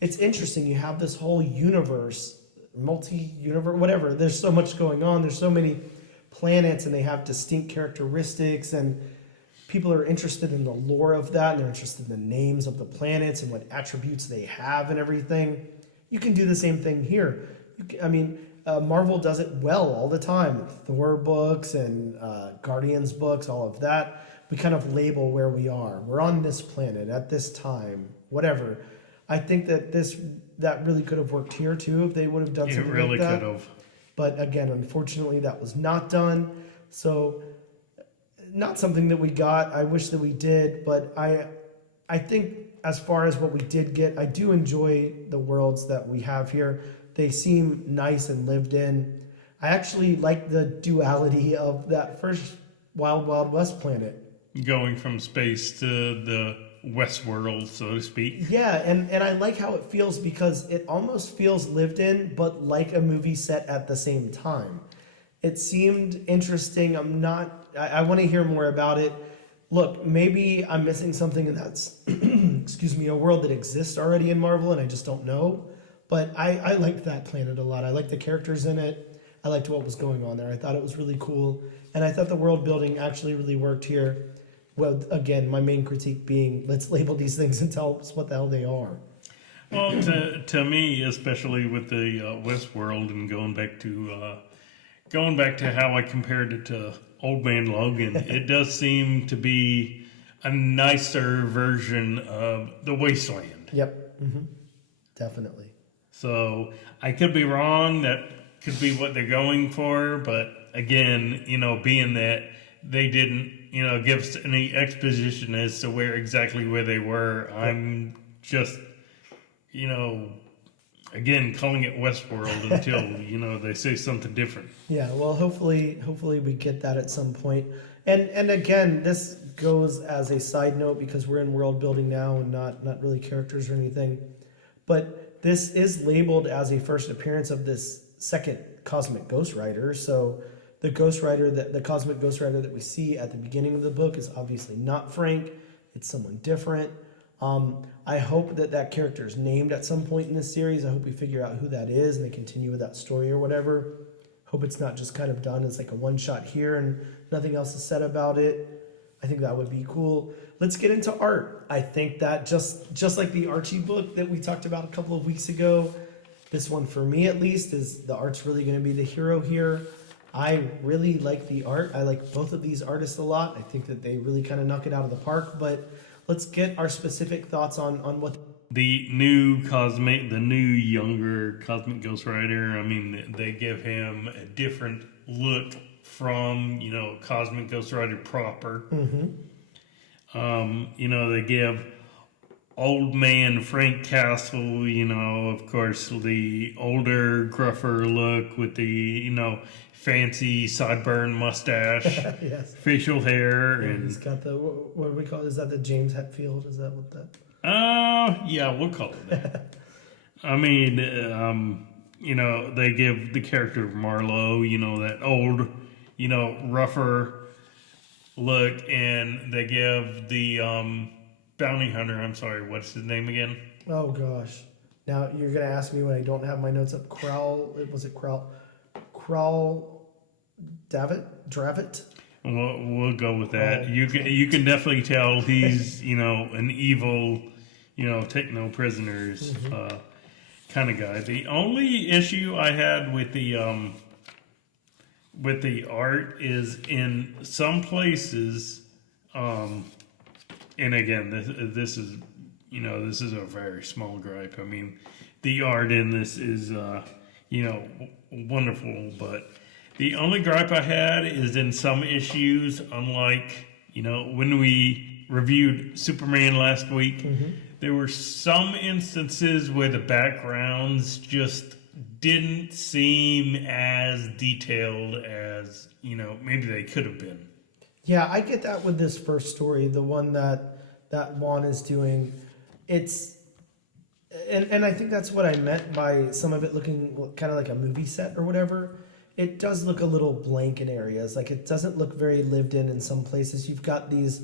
It's interesting. You have this whole universe, multi-universe, whatever. There's so much going on. There's so many planets, and they have distinct characteristics, and people are interested in the lore of that, and they're interested in the names of the planets and what attributes they have and everything. You can do the same thing here. Marvel does it well all the time. Thor books and Guardians books, all of that. We kind of label where we are. We're on this planet at this time, whatever. I think that really could have worked here too if they would have done something like that. It really could have. But again, unfortunately, that was not done. So, not something that we got. I wish that we did, but I think as far as what we did get, I do enjoy the worlds that we have here. They seem nice and lived in. I actually like the duality of that first Wild Wild West planet. Going from space to the West world, so to speak. Yeah, and I like how it feels because it almost feels lived in, but like a movie set at the same time. It seemed interesting. I want to hear more about it. Look, maybe I'm missing something, and that's, a world that exists already in Marvel, and I just don't know. But I liked that planet a lot. I liked the characters in it. I liked what was going on there. I thought it was really cool. And I thought the world building actually really worked here. Well, again, my main critique being, let's label these things and tell us what the hell they are. Well, to me, especially with the West world, and going back to how I compared it to Old Man Logan, it does seem to be a nicer version of the Wasteland. Yep, definitely. So I could be wrong. That could be what they're going for. But again, being that they didn't, give us any exposition as to exactly where they were, I'm just, again, calling it Westworld until, they say something different. Yeah, well, hopefully we get that at some point. And again, this goes as a side note because we're in world building now and not really characters or anything. But this is labeled as a first appearance of this second Cosmic Ghost Rider. So the Cosmic Ghost Rider that we see at the beginning of the book is obviously not Frank. It's someone different. I hope that character is named at some point in this series. I hope we figure out who that is and they continue with that story or whatever. Hope it's not just kind of done as like a one-shot here and nothing else is said about it. I think that would be cool. Let's get into art. I think that just like the Archie book that we talked about a couple of weeks ago, this one for me at least is the art's really going to be the hero here. I really like the art. I like both of these artists a lot. I think that they really kind of knock it out of the park, but let's get our specific thoughts on what the new younger Cosmic Ghost Rider. I mean, they give him a different look from, Cosmic Ghost Rider proper. They give old man Frank Castle, of course, the older, gruffer look with the, fancy sideburn mustache, yes. facial hair. Yeah, and he's got the, what do we call it? Is that the James Hetfield? Is that what that? Yeah, we'll call it that. I mean, they give the character of Marlowe, that old, rougher look, and they give the bounty hunter, I'm sorry, what's his name again? Oh, gosh. Now, you're going to ask me when I don't have my notes up. Crowl Dravit? We'll go with that. You can definitely tell he's, an evil, take no prisoners kind of guy. The only issue I had with the art is in some places, and again, this is a very small gripe. I mean, the art in this is, wonderful, but the only gripe I had is in some issues, unlike, when we reviewed Superman last week, there were some instances where the backgrounds just didn't seem as detailed as, maybe they could have been. Yeah, I get that with this first story, the one that Juan is doing. It's, and I think that's what I meant by some of it looking kind of like a movie set or whatever. It does look a little blank in areas. Like, it doesn't look very lived in some places. You've got these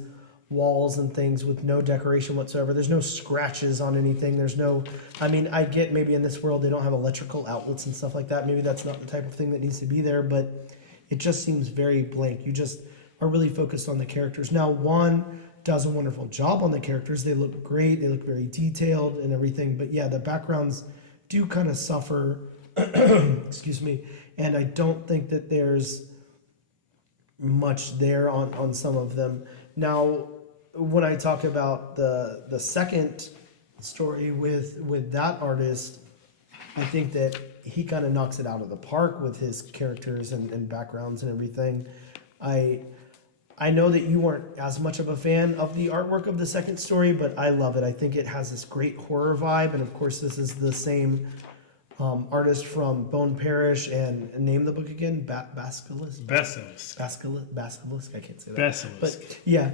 walls and things with no decoration whatsoever. There's no scratches on anything. There's no, I mean, I get maybe in this world they don't have electrical outlets and stuff like that. Maybe that's not the type of thing that needs to be there, but it just seems very blank. You just are really focused on the characters. Now, Juan does a wonderful job on the characters. They look great. They look very detailed and everything. But yeah, the backgrounds do kind of suffer. Excuse me. And I don't think that there's much there on some of them. Now, when I talk about the second story with that artist, I think that he kind of knocks it out of the park with his characters and backgrounds and everything. I know that you weren't as much of a fan of the artwork of the second story, but I love it. I think it has this great horror vibe, and of course this is the same artist from Bone Parish and name the book again, Basilisk. I can't say that. Basilisk. But yeah,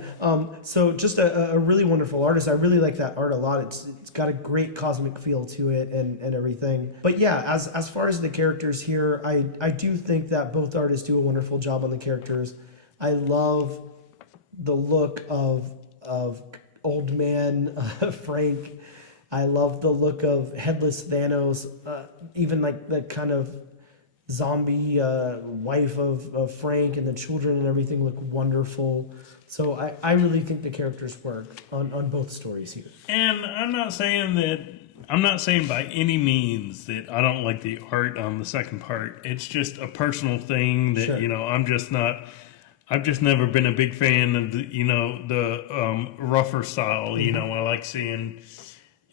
so just a really wonderful artist. I really like that art a lot. It's got a great cosmic feel to it and everything. But yeah, as far as the characters here, I do think that both artists do a wonderful job on the characters. I love the look of old man Frank. I love the look of headless Thanos. Even like the kind of zombie wife of Frank and the children and everything look wonderful. So I really think the characters work on both stories here. And I'm not saying by any means that I don't like the art on the second part. It's just a personal thing that, Sure. I've just never been a big fan of the rougher style. I like seeing,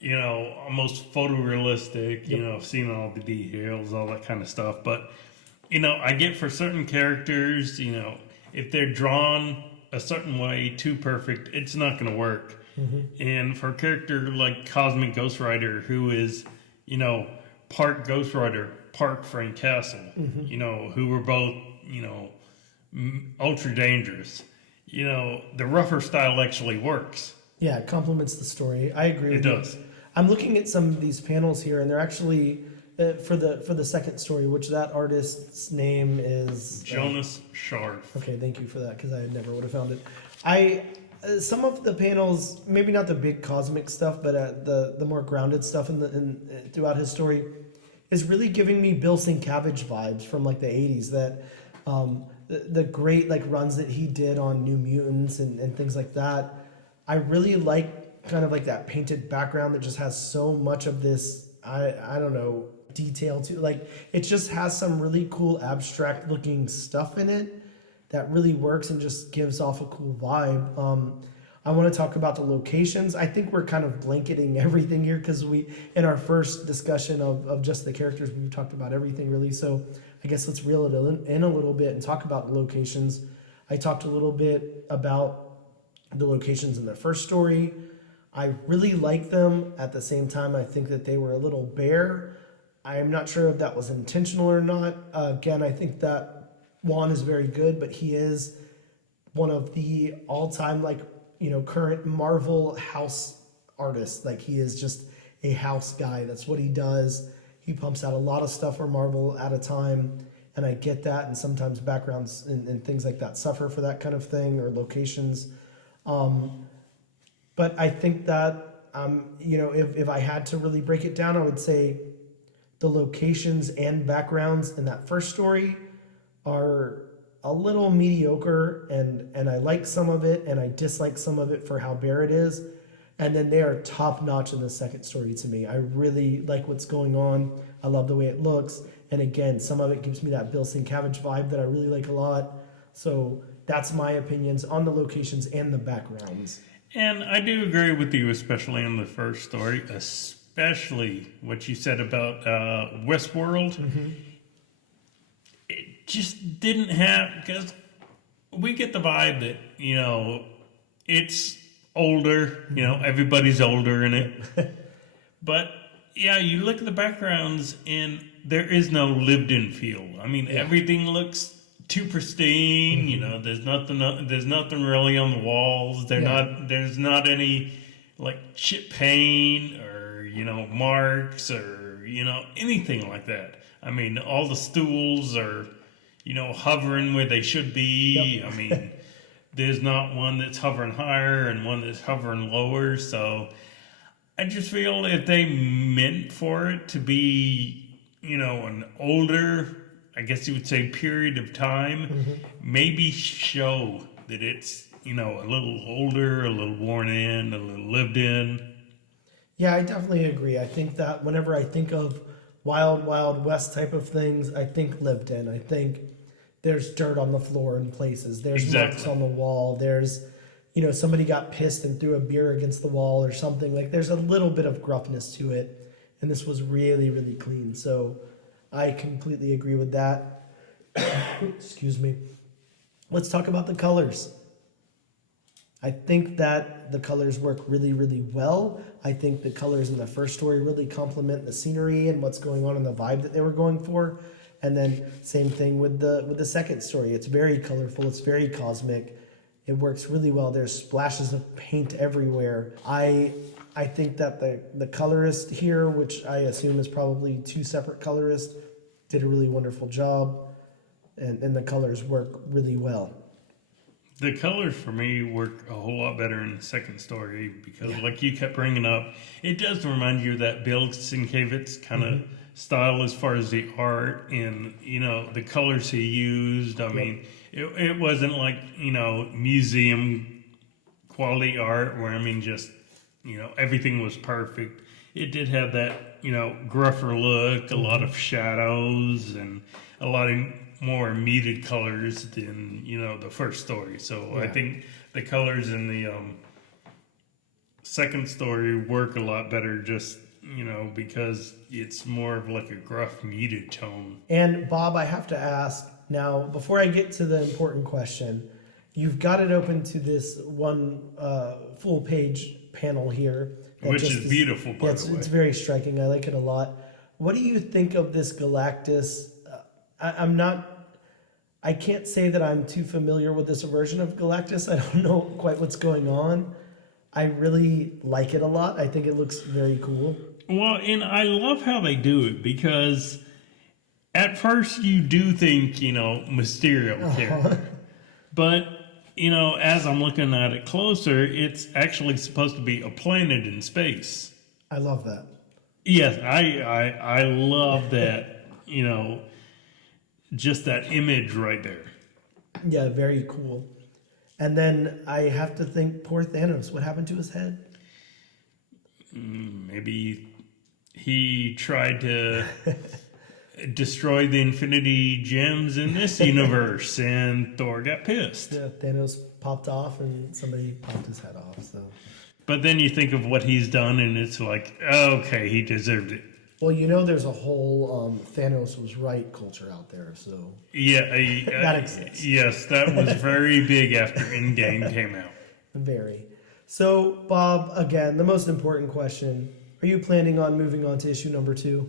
almost photorealistic, seeing all the details, all that kind of stuff. But, I get for certain characters, if they're drawn a certain way too perfect, it's not going to work. Mm-hmm. And for a character like Cosmic Ghost Rider, who is, part Ghost Rider, part Frank Castle, mm-hmm. Who were both, ultra dangerous. The rougher style actually works. Yeah, it complements the story. I agree with you. It does. I'm looking at some of these panels here, and they're actually for the second story, which that artist's name is Jonas Scharf. Okay, thank you for that, because I never would have found it. Some of the panels, maybe not the big cosmic stuff, but the more grounded stuff throughout his story, is really giving me Bill Sienkiewicz vibes from like the 80s. That the great like runs that he did on New Mutants and things like that. I really like kind of like that painted background that just has so much of this I don't know detail to, like, it just has some really cool abstract looking stuff in it that really works and just gives off a cool vibe. I want to talk about the locations. I think we're kind of blanketing everything here because in our first discussion of just the characters, we've talked about everything really. So I guess let's reel it in a little bit and talk about the locations. I talked a little bit about the locations in the first story. I really like them. At the same time, I think that they were a little bare. I'm not sure if that was intentional or not. Again, I think that Juan is very good, but he is one of the all-time, current Marvel house artists. Like, he is just a house guy. That's what he does. He pumps out a lot of stuff for Marvel at a time, and I get that. And sometimes backgrounds and things like that suffer for that kind of thing, or locations. But I think that, if I had to really break it down, I would say the locations and backgrounds in that first story are a little mediocre, and I like some of it, and I dislike some of it for how bare it is. And then they are top notch in the second story to me. I really like what's going on. I love the way it looks. And again, some of it gives me that Bill Sienkiewicz vibe that I really like a lot. So that's my opinions on the locations and the backgrounds. And I do agree with you, especially in the first story, especially what you said about Westworld. Mm-hmm. It just didn't have, because we get the vibe that, it's older, everybody's older in it. But, yeah, you look at the backgrounds and there is no lived-in feel. I mean, everything looks too pristine. Mm-hmm. There's nothing really on the walls. There's not any chip paint or marks or anything like that. I mean, all the stools are hovering where they should be. Yep. I mean, there's not one that's hovering higher and one that's hovering lower. So I just feel if they meant for it to be, an older, I guess you would say, period of time, maybe show that it's, a little older, a little worn in, a little lived in. Yeah, I definitely agree. I think that whenever I think of Wild Wild West type of things, I think lived in. I think there's dirt on the floor in places. There's marks on the wall. There's, somebody got pissed and threw a beer against the wall or something. Like there's a little bit of gruffness to it. And this was really, really clean. So I completely agree with that. Excuse me. Let's talk about the colors. I think that the colors work really, really well. I think the colors in the first story really complement the scenery and what's going on in the vibe that they were going for. And then same thing with the second story. It's very colorful. It's very cosmic. It works really well. There's splashes of paint everywhere. I think that the colorist here, which I assume is probably two separate colorists, did a really wonderful job. And the colors work really well. The colors for me work a whole lot better in the second story because, like you kept bringing up, it does remind you of that Bill Sienkiewicz kind of style as far as the art and, the colors he used. I mean, it wasn't like, museum quality art where, just, everything was perfect. It did have that, gruffer look, a lot of shadows and a lot of more muted colors than the first story. So I think the colors in the second story work a lot better just because it's more of like a gruff muted tone. And Bob, I have to ask now, before I get to the important question, you've got it open to this one full page panel here, which is beautiful, by the way. It's very striking. I like it a lot. What do you think of this Galactus? I can't say that I'm too familiar with this version of Galactus. I don't know quite what's going on. I really like it a lot. I think it looks very cool. Well, and I love how they do it because at first you do think, Mysterio here. But, as I'm looking at it closer, it's actually supposed to be a planet in space. I love that. Yes, I love that, just that image right there. Yeah, very cool. And then I have to think, poor Thanos. What happened to his head? Maybe he tried to destroy the Infinity Gems in this universe, and Thor got pissed. Yeah, Thanos popped off, and somebody popped his head off. So. But then you think of what he's done, and it's like, okay, he deserved it. Well, there's a whole Thanos was right culture out there, so yeah, that exists. Yes, that was very big after Endgame came out. Very. So, Bob, again, the most important question: are you planning on moving on to issue number 2?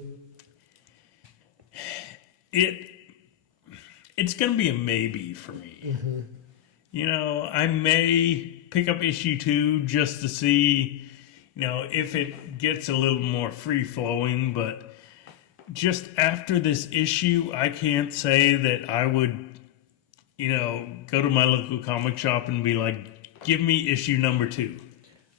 It's going to be a maybe for me. I may pick up issue 2 just to see. If it gets a little more free-flowing, but just after this issue, I can't say that I would, go to my local comic shop and be like, give me issue number 2.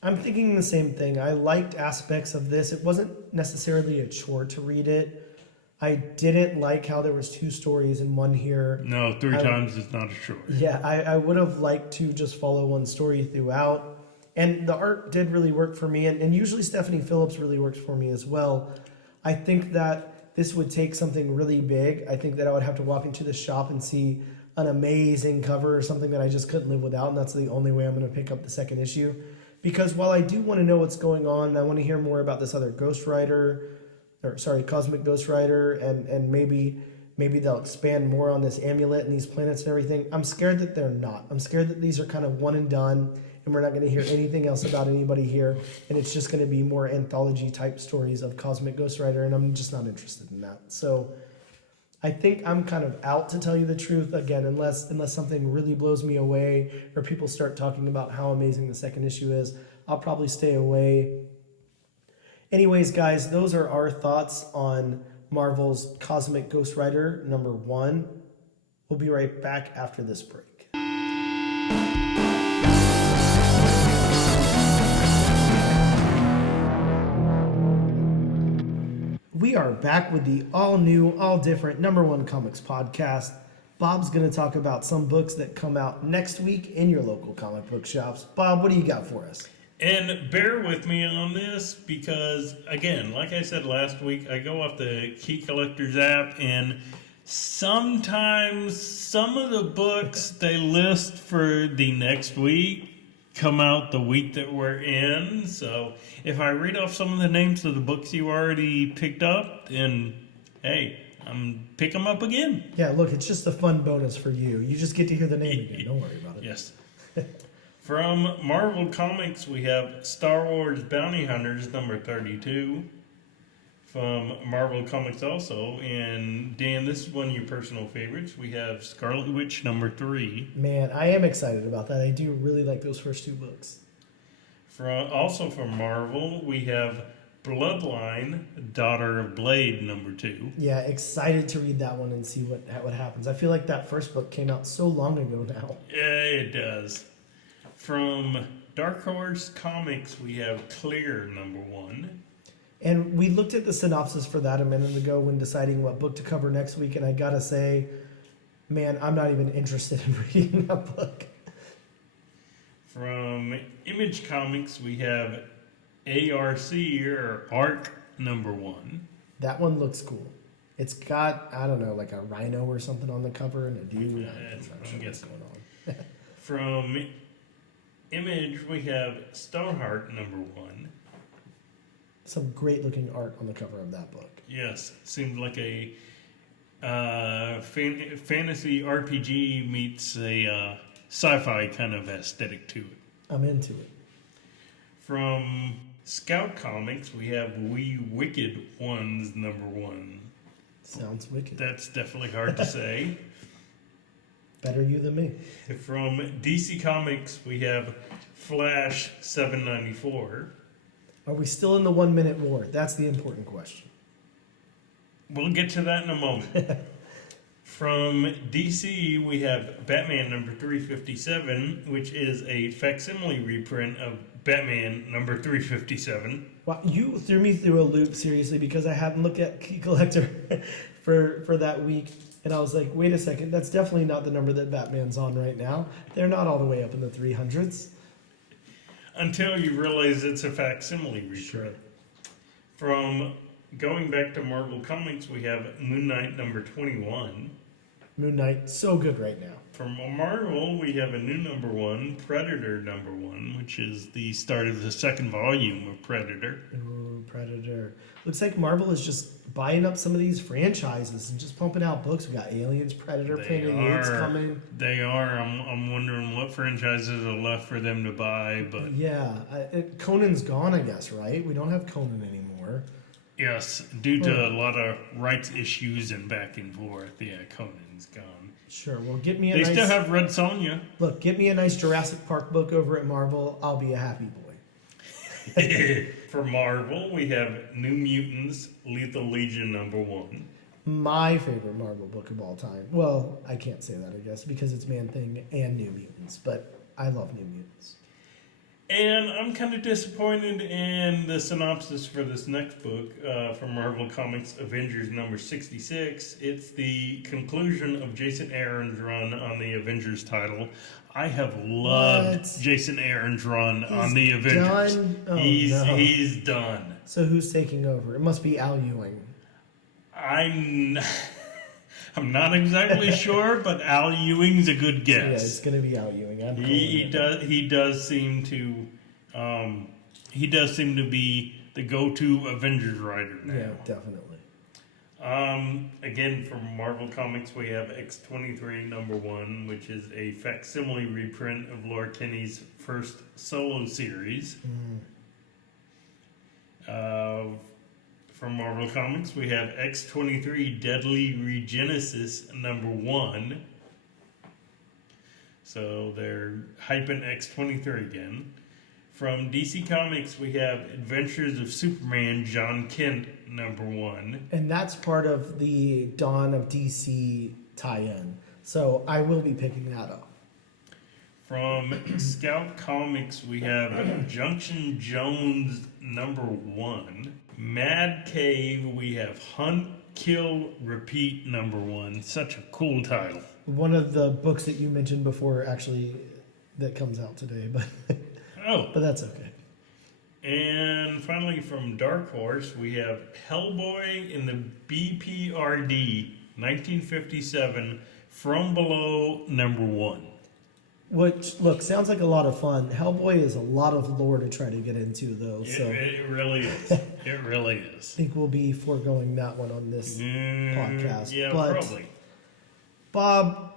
I'm thinking the same thing. I liked aspects of this. It wasn't necessarily a chore to read it. I didn't like how there was 2 stories in one here. No, 3 times is not a chore. Yeah, I would have liked to just follow one story throughout. And the art did really work for me. And usually Stephanie Phillips really works for me as well. I think that this would take something really big. I think that I would have to walk into the shop and see an amazing cover or something that I just couldn't live without. And that's the only way I'm going to pick up the second issue. Because while I do want to know what's going on, and I want to hear more about this other Cosmic Ghost Rider, and maybe they'll expand more on this amulet and these planets and everything. I'm scared that they're not. I'm scared that these are kind of one and done, and we're not going to hear anything else about anybody here, and it's just going to be more anthology type stories of Cosmic Ghost Rider, and I'm just not interested in that. So I think I'm kind of out, to tell you the truth, again, unless something really blows me away or people start talking about how amazing the second issue is. I'll probably stay away. Anyways, guys, those are our thoughts on Marvel's Cosmic Ghost Rider number 1. We'll be right back after this break. We are back with the all new, all different #1 comics podcast. Bob's going to talk about some books that come out next week in your local comic book shops. Bob, what do you got for us? And bear with me on this because, again, like I said last week, I go off the Key Collectors app, and sometimes some of the books they list for the next week come out the week that we're in. So if I read off some of the names of the books you already picked up, then hey, pick them up again. Yeah, look, it's just a fun bonus for you. You just get to hear the name again. Don't worry about it. Yes. From Marvel Comics, we have Star Wars Bounty Hunters number 32. From Marvel Comics also, and Dan, this is one of your personal favorites. We have Scarlet Witch number 3. Man, I am excited about that. I do really like those first two books. Also from Marvel, we have Bloodline, Daughter of Blade number 2. Yeah, excited to read that one and see what happens. I feel like that first book came out so long ago now. Yeah, it does. From Dark Horse Comics, we have Clear number 1. And we looked at the synopsis for that a minute ago when deciding what book to cover next week, and I gotta say, man, I'm not even interested in reading that book. From Image Comics, we have ARC or ARC number 1. That one looks cool. It's got, I don't know, like a rhino or something on the cover and a dude. I'm not sure what's going on. From Image, we have Stoneheart number 1. Some great looking art on the cover of that book. Yes, seemed like a fantasy RPG meets a sci-fi kind of aesthetic to it. I'm into it. From Scout Comics, we have We Wicked Ones number 1. Sounds wicked. That's definitely hard to say. Better you than me. From DC Comics, we have Flash 794. Are we still in the 1 minute war? That's the important question. We'll get to that in a moment. From DC, we have Batman number 357, which is a facsimile reprint of Batman number 357. Wow, you threw me through a loop, seriously, because I hadn't looked at Key Collector for that week. And I was like, wait a second, that's definitely not the number that Batman's on right now. They're not all the way up in the 300s. Until you realize it's a facsimile reprint. Sure. From going back to Marvel Comics, we have Moon Knight number 21. Moon Knight, so good right now. From Marvel, we have a new number 1, Predator number 1, which is the start of the second volume of Predator. Ooh, Predator. Looks like Marvel is just buying up some of these franchises and just pumping out books. We got Aliens, Predator, Planet of the Apes coming. They are. I'm wondering what franchises are left for them to buy, but yeah, Conan's gone, I guess, right? We don't have Conan anymore. yes, due to a lot of rights issues and back and forth, yeah, Conan's gone. Sure. Well, get me a They nice. still have Red Sonja. Look, get me a nice Jurassic Park book over at Marvel. I'll be a happy boy. For Marvel, we have New Mutants, Lethal Legion number 1. My favorite Marvel book of all time. Well, I can't say that, I guess, because it's Man-Thing and New Mutants, but I love New Mutants. And I'm kind of disappointed in the synopsis for this next book from Marvel Comics, Avengers number 66. It's the conclusion of Jason Aaron's run on the Avengers title. I have loved What? Jason Aaron's run He's on the Avengers. done? Oh, he's no. done. So who's taking over? It must be Al Ewing. I'm not exactly sure, but Al Ewing's a good Yeah, guess. it's going to be Al Ewing. I'm He does seem to be the go-to Avengers writer now. Yeah, definitely. Again, from Marvel Comics, we have X-23 number 1, which is a facsimile reprint of Laura Kinney's first solo series. From Marvel Comics, we have X-23 Deadly Regenesis number 1. So they're hyping X-23 again. From DC Comics, we have Adventures of Superman, John Kent, number 1. And that's part of the Dawn of DC tie-in. So I will be picking that up. From Scout Comics, we have Junction Jones #1. Mad Cave, we have Hunt, Kill, Repeat #1. Such a cool title. One of the books that you mentioned before, actually, that comes out today, but Oh, but that's okay. and finally from Dark Horse, we have Hellboy in the BPRD 1957 From Below #1. Which, look, sounds like a lot of fun. Hellboy is a lot of lore to try to get into, though. So It really is. It really I is. think we'll be foregoing that one on this podcast. Yeah, But, probably. Bob,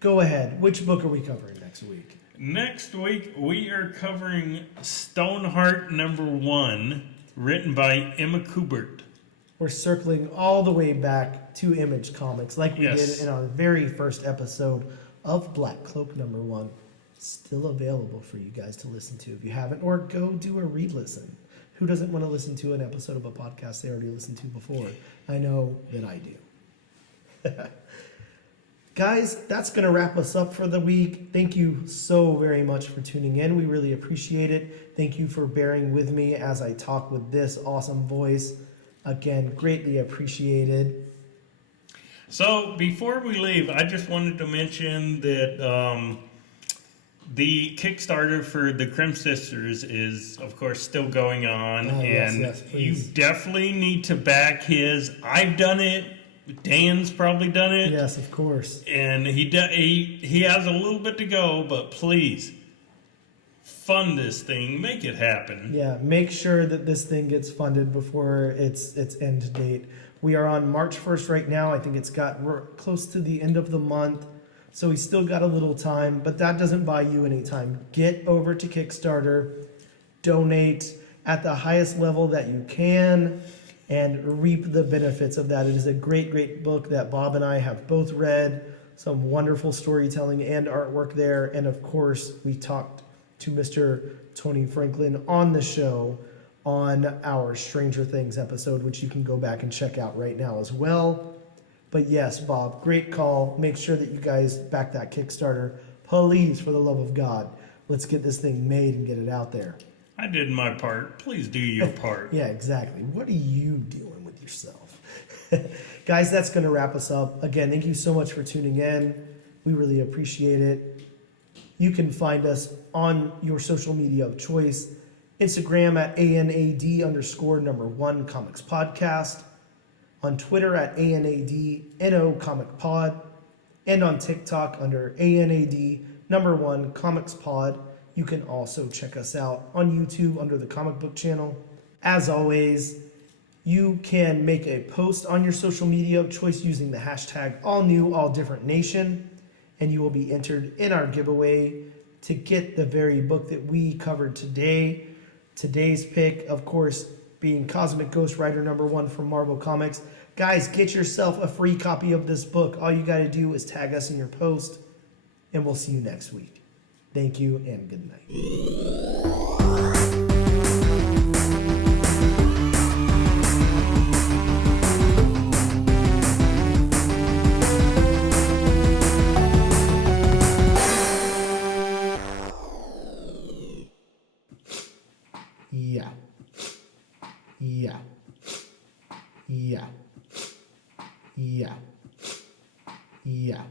go ahead. Which book are we covering next week? Next week, we are covering Stoneheart #1, written by Emma Kubert. We're circling all the way back to Image Comics, like we Yes. did in our very first episode of Black Cloak #1. Still available for you guys to listen to if you haven't, or go do a read listen. Who doesn't want to listen to an episode of a podcast they already listened to before? I know that I do. Guys, that's going to wrap us up for the week. Thank you so very much for tuning in. We really appreciate it. Thank you for bearing with me as I talk with this awesome voice. Again, greatly appreciated. So, before we leave, I just wanted to mention that the Kickstarter for the Crim Sisters is, of course, still going on. Oh, yes, and yes, you please. definitely need to back his. I've done it. Dan's probably done it. Yes, of course. And he has a little bit to go, but please fund this thing, make it happen. Yeah, make sure that this thing gets funded before its end date. We are on March 1st right now. I think it's got we're close to the end of the month, so we still got a little time, but that doesn't buy you any time. Get over to Kickstarter, donate at the highest level that you can, and reap the benefits of that. It is a great, great book that Bob and I have both read. Some wonderful storytelling and artwork there. And of course, we talked to Mr. Tony Franklin on the show on our Stranger Things episode, which you can go back and check out right now as well. But yes, Bob, great call. Make sure that you guys back that Kickstarter. Please, for the love of God, let's get this thing made and get it out there. I did my part. Please do your part. Yeah, exactly. What are you doing with yourself? Guys, that's going to wrap us up. Again, thank you so much for tuning in. We really appreciate it. You can find us on your social media of choice. Instagram at ANAD_1 Comics Podcast. On Twitter at ANAD Comic Pod. And on TikTok under ANAD1 Comics Pod. You can also check us out on YouTube under the Comic Book Channel. As always, you can make a post on your social media of choice using the hashtag AllNewAllDifferentNation, and you will be entered in our giveaway to get the very book that we covered today. Today's pick, of course, being Cosmic Ghost Rider #1 from Marvel Comics. Guys, get yourself a free copy of this book. All you got to do is tag us in your post, and we'll see you next week. Thank you and good night. Yeah. Yeah. Yeah. Yeah. Yeah.